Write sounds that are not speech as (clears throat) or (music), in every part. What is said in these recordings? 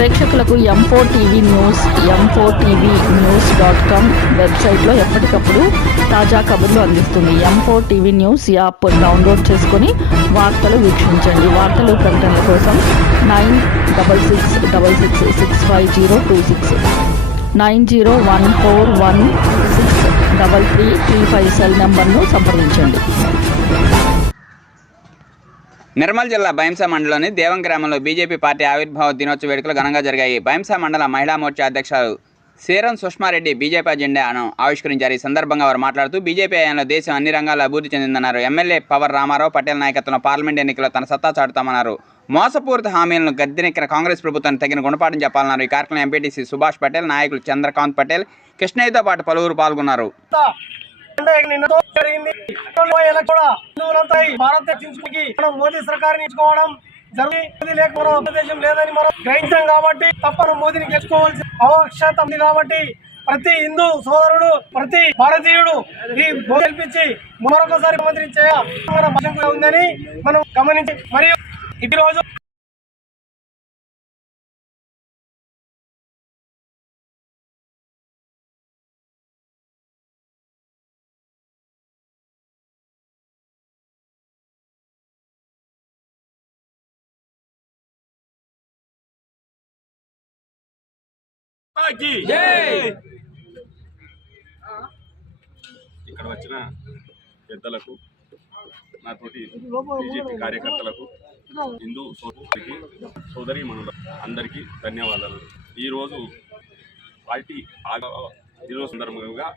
ప్రేక్షకులకు M four TV news M four TV news dot com వెబ్సైట్లో ఎప్పటికప్పుడు తాజా కబుర్లు అందిస్తుంది. M four TV news app download చేసుకొని వార్తలు వీక్షించండి. వార్తలు ప్రకటనల కోసం nine double six double six six five zero two six nine zero one four one six double three three five cell నెంబర్ను సంప్రదించండి. నిర్మల్ జిల్లా బైంసా మండలంలోని దేవం గ్రామంలో బీజేపీ పార్టీ ఆవిర్భావ దినోత్సవ వేడుకలు ఘనంగా జరిగాయి. భయంసా మండల మహిళా మోర్చా అధ్యక్షులు సీరం సుష్మారెడ్డి బీజేపీ జెండాను ఆవిష్కరించారు. ఈ సందర్భంగా వారు మాట్లాడుతూ బీజేపీ హయాంలో దేశం అన్ని రంగాల్లో అభివృద్ధి చెందిందన్నారు. ఎమ్మెల్యే పవర్ రామారావు పటేల్ నాయకత్వంలో పార్లమెంట్ ఎన్నికల్లో తన సత్తా చాటుతామన్నారు. మోసపూరిత హామీలను గద్దెనెక్కిన కాంగ్రెస్ ప్రభుత్వాన్ని తగిన గుణపాఠం చెప్పాలన్నారు. ఈ కార్యక్రమం ఎంపీటీసీ సుభాష్ పటేల్ నాయకులు చంద్రకాంత్ పటేల్ కృష్ణయ్యతో పాటు పలువురు పాల్గొన్నారు. జరిగింది. కూడా హిందువులంతా మనం మోదీ సర్కార్ ఎంచుకోవడం జరిగింది. మోదీ లేక భారతదేశం లేదని మనం గ్రహించాం కాబట్టి తప్పను మోదీని గెలుచుకోవాల్సిన అవకాశం ఉంది కాబట్టి ప్రతి హిందూ సోదరుడు ప్రతి భారతీయుడు ఈ గెలిపించి మరొకసారి మంత్రి చేయ ఉందని మనం గమనించి మరియు ఈ రోజు ఇక్కడ వచ్చిన పెద్దలకు నాతోటి బీజేపీ కార్యకర్తలకు హిందూ సోదరికి సోదరి మనుల అందరికీ ధన్యవాదాలు. ఈరోజు పార్టీ ఆగా ఈరోజు సందర్భంగా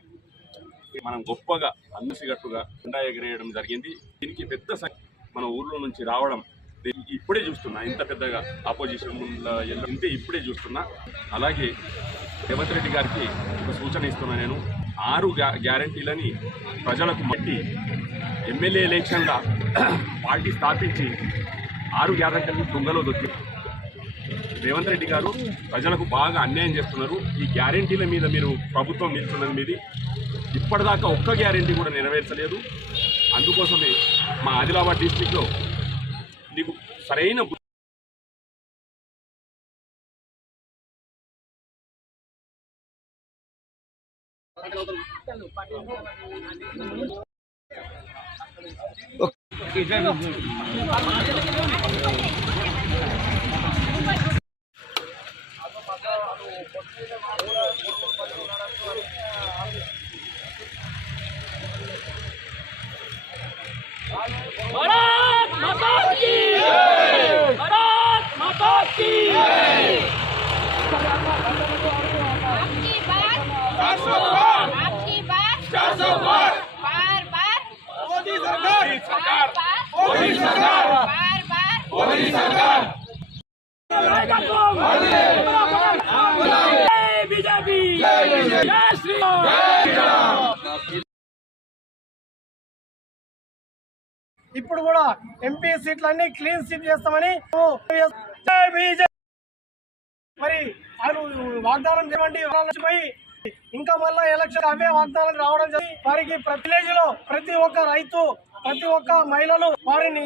మనం గొప్పగా అందసిగట్టుగా జెండా ఎగరేయడం జరిగింది. దీనికి పెద్ద మన ఊర్లో నుంచి రావడం ఇప్పుడే చూస్తున్నా ఇంత పెద్దగా ఆపోజిషన్ ఇంతే ఇప్పుడే చూస్తున్నా. అలాగే రేవంత్ రెడ్డి గారికి ఒక సూచన ఇస్తున్నా నేను. ఆరు గ్యా- గ్యారంటీలని ప్రజలకు మట్టి ఎమ్మెల్యే ఎలక్షన్గా (clears throat) పార్టీ స్థాపించి ఆరు గ్యారంటీలను తుంగలో దొక్కి రేవంత్ రెడ్డి గారు ప్రజలకు బాగా అన్యాయం చేస్తున్నారు. ఈ గ్యారంటీల మీద మీరు ప్రభుత్వం నిలుస్తున్నది మీది. ఇప్పటిదాకా ఒక్క గ్యారంటీ కూడా నెరవేర్చలేదు. అందుకోసమే మా ఆదిలాబాద్ డిస్టిక్లో నీకు సరైన ఓకే. आपकी बात चार सौ बार बार बार मोदी सरकार बार बार मोदी सरकार बार बार मोदी सरकार ఇప్పుడు కూడా ఎంపీ సీట్లన్నీ క్లీన్ స్వీప్ చేస్తామని జై బీజేపీ. మరి ఆయన వాగ్దానం చేయండి పోయి ఇంకా మళ్ళా ఎలక్షన్ అవే వాగ్దానాలు రావడం జరిగింది. వారికి ప్రతి ప్రతి ఒక్క రైతు ప్రతి ఒక్క మహిళలు వారిని